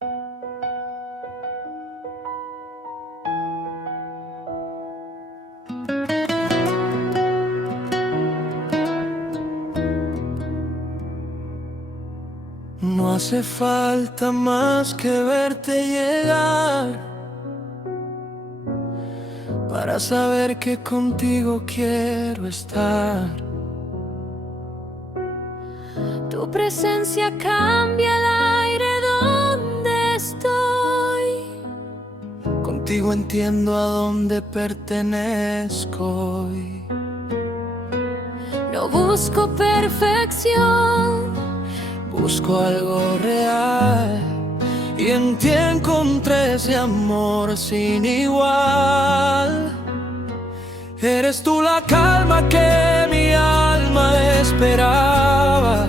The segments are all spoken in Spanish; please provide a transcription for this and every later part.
No hace falta más que verte llegar para saber que contigo quiero estar. Tu presencia cambia el aire donde estoy. Contigo entiendo a dónde pertenezco hoy. No busco perfección, busco algo real, y en ti encontré ese amor sin igual. Eres tú la calma que mi alma esperaba,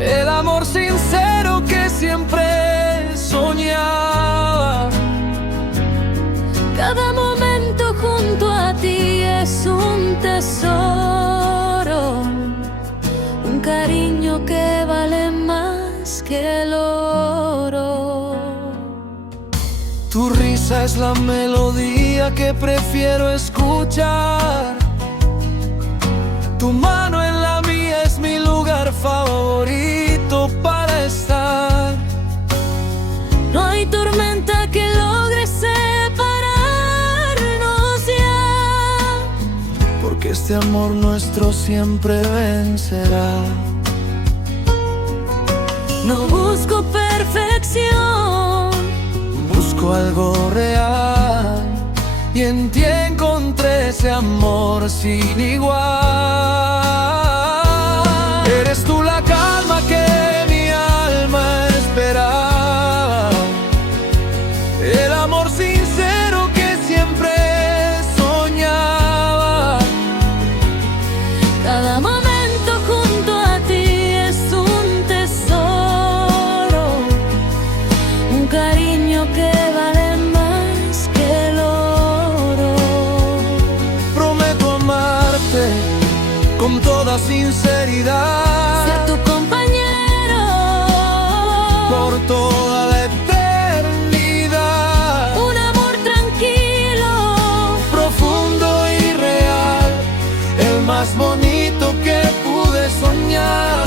el amor sincero que siempre soñaba. cada momento junto a ti es un tesoro, un cariño que vale más que el oro. Tu risa es la melodía que prefiero escuchar. Tu mano en la mía es mi lugar favorito para estar. No hay tormenta que logre separarnos ya, porque este amor nuestro siempre vencerá. no busco perfección, busco algo real, y en ti encontré ese amor sin igual. Eres tú la calma que mi alma esperaba, el amor sincero que siempre soñaba. cada momento junto a ti es un tesoro, un cariño que vale más que el oro. Prometo amarte con toda sinceridad, Ser tu compañero por toda la eternidad. un amor tranquilo, Profundo y real, el más bonito que pude soñar.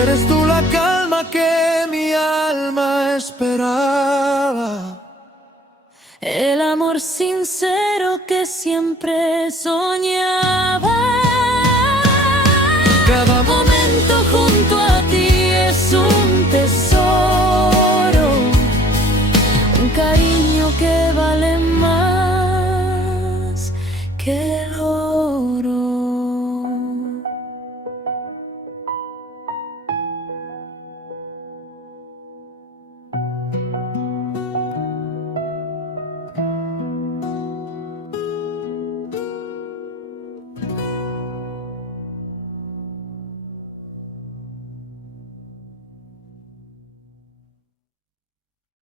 Eres tú la calma que mi alma esperaba, el amor sincero que siempre soñaba. Cada momento junto a ti es un tesoro, un cariño que vale más que el oro.